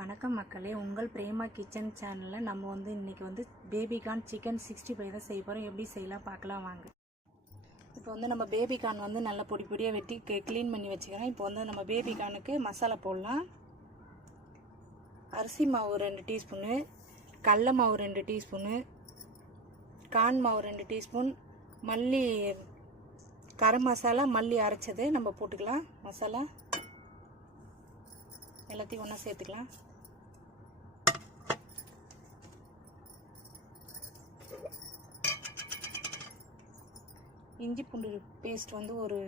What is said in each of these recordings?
வணக்கம் மக்களே, உங்கள் பிரேமா கிச்சன் சேனலில் நம்ம இன்றைக்கி பேபிகார்ன் சிக்கன் 65 தான் செய்ய போகிறோம். எப்படி செய்யலாம் பார்க்கலாம் வாங்க. இப்போ நம்ம பேபிகார்ன் நல்லா பொடி பொடியாக வெட்டி க்ளீன் பண்ணி வச்சுக்கிறேன். இப்போ நம்ம பேபிகார்னுக்கு மசாலா போடலாம். அரிசி மாவு 2 டீஸ்பூனு, கடல மாவு 2 டீஸ்பூனு, கார்ன் மாவு 2 டீஸ்பூன், மல்லி கரம் மசாலா மல்லி அரைச்சது நம்ம போட்டுக்கலாம். மசாலா எல்லாத்தையும் ஒன்றா சேர்த்துக்கலாம். இஞ்சி பூண்டு பேஸ்ட் ஒரு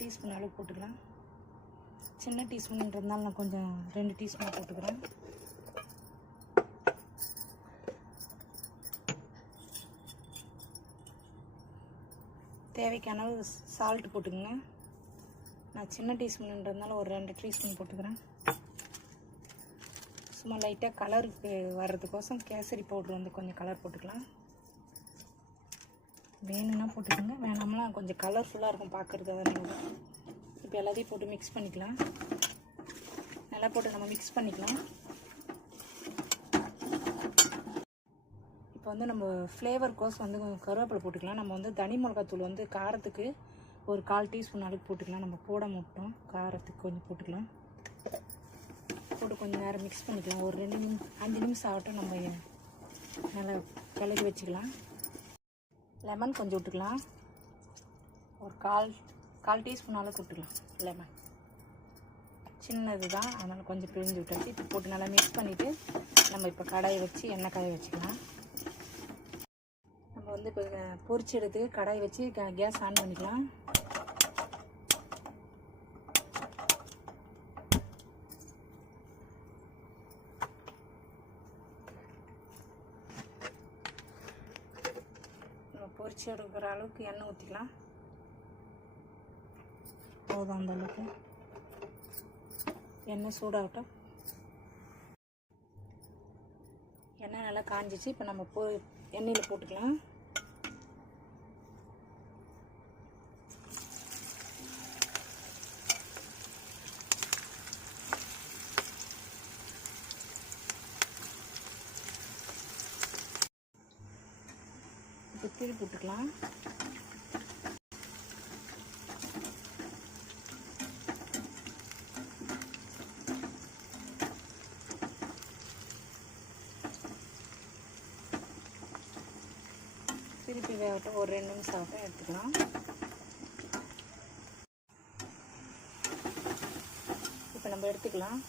டீஸ்பூன் அளவு போட்டுக்கலாம். சின்ன டீஸ்பூன்ன்றதுனால நான் கொஞ்சம் 2 டீஸ்பூன் போட்டுக்கிறேன். தேவைக்கான அளவு சால்ட் போட்டுக்கோங்க. நான் சின்ன டீஸ்பூன்ன்றதுனால ஒரு 2 டீஸ்பூன் போட்டுக்கிறேன். சும்மா லைட்டாக கலருக்கு வர்றதுக்கோசம் கேசரி பவுட்ரு கொஞ்சம் கலர் போட்டுக்கலாம். வேணும்னா போட்டுக்கோங்க, வேணாம்னா கொஞ்சம் கலர்ஃபுல்லாக இருக்கும் பார்க்குறது. அதை நீங்கள் இப்போ எல்லாத்தையும் போட்டு மிக்ஸ் பண்ணிக்கலாம். நல்லா போட்டு நம்ம மிக்ஸ் பண்ணிக்கலாம். இப்போ நம்ம ஃப்ளேவர் கோஸ் கொஞ்சம் கருவேப்பிலை போட்டுக்கலாம். நம்ம தனி மிளகாத்தூள் காரத்துக்கு ஒரு 1/4 டீஸ்பூன் அளவுக்கு போட்டுக்கலாம். நம்ம போட மாட்டோம், காரத்துக்கு கொஞ்சம் போட்டுக்கலாம். போட்டு கொஞ்சம் நேரம் மிக்ஸ் பண்ணிக்கலாம். ஒரு 5 நிமிஷம் ஆகட்டும். நம்ம நல்லா கிளறி வச்சுக்கலாம். லெமன் கொஞ்சம் விட்டுக்கலாம். ஒரு கால் டீஸ்பூன் அளவுக்கு விட்டுக்கலாம். லெமன் சின்னது தான், அதனால் கொஞ்சம் பிழிஞ்சு விட்டாச்சு. இப்போ போட்டு நல்லா மிக்ஸ் பண்ணிவிட்டு நம்ம இப்போ கடாயை வச்சு எண்ணெய் காய வச்சுக்கலாம். நம்ம இப்போ பொரிச்சு எடுத்து கடாயை வச்சு கேஸ் ஆன் பண்ணிக்கலாம். பொரிச்சு எடுக்கிற அளவுக்கு எண்ணெய் ஊற்றிக்கலாம். போதும், அந்த அளவுக்கு எண்ணெய் சூடாகட்டும். எண்ணெய் நல்லா காஞ்சிச்சு. இப்போ நம்ம எண்ணெயில் போட்டுக்கலாம். இப்போ திருப்பி போட்டுக்கலாம். திருப்பி வேகட்டும். ஒரு 2 நிமிஷம் ஆகட்டும், எடுத்துக்கலாம். இப்போ நம்ம எடுத்துக்கலாம்.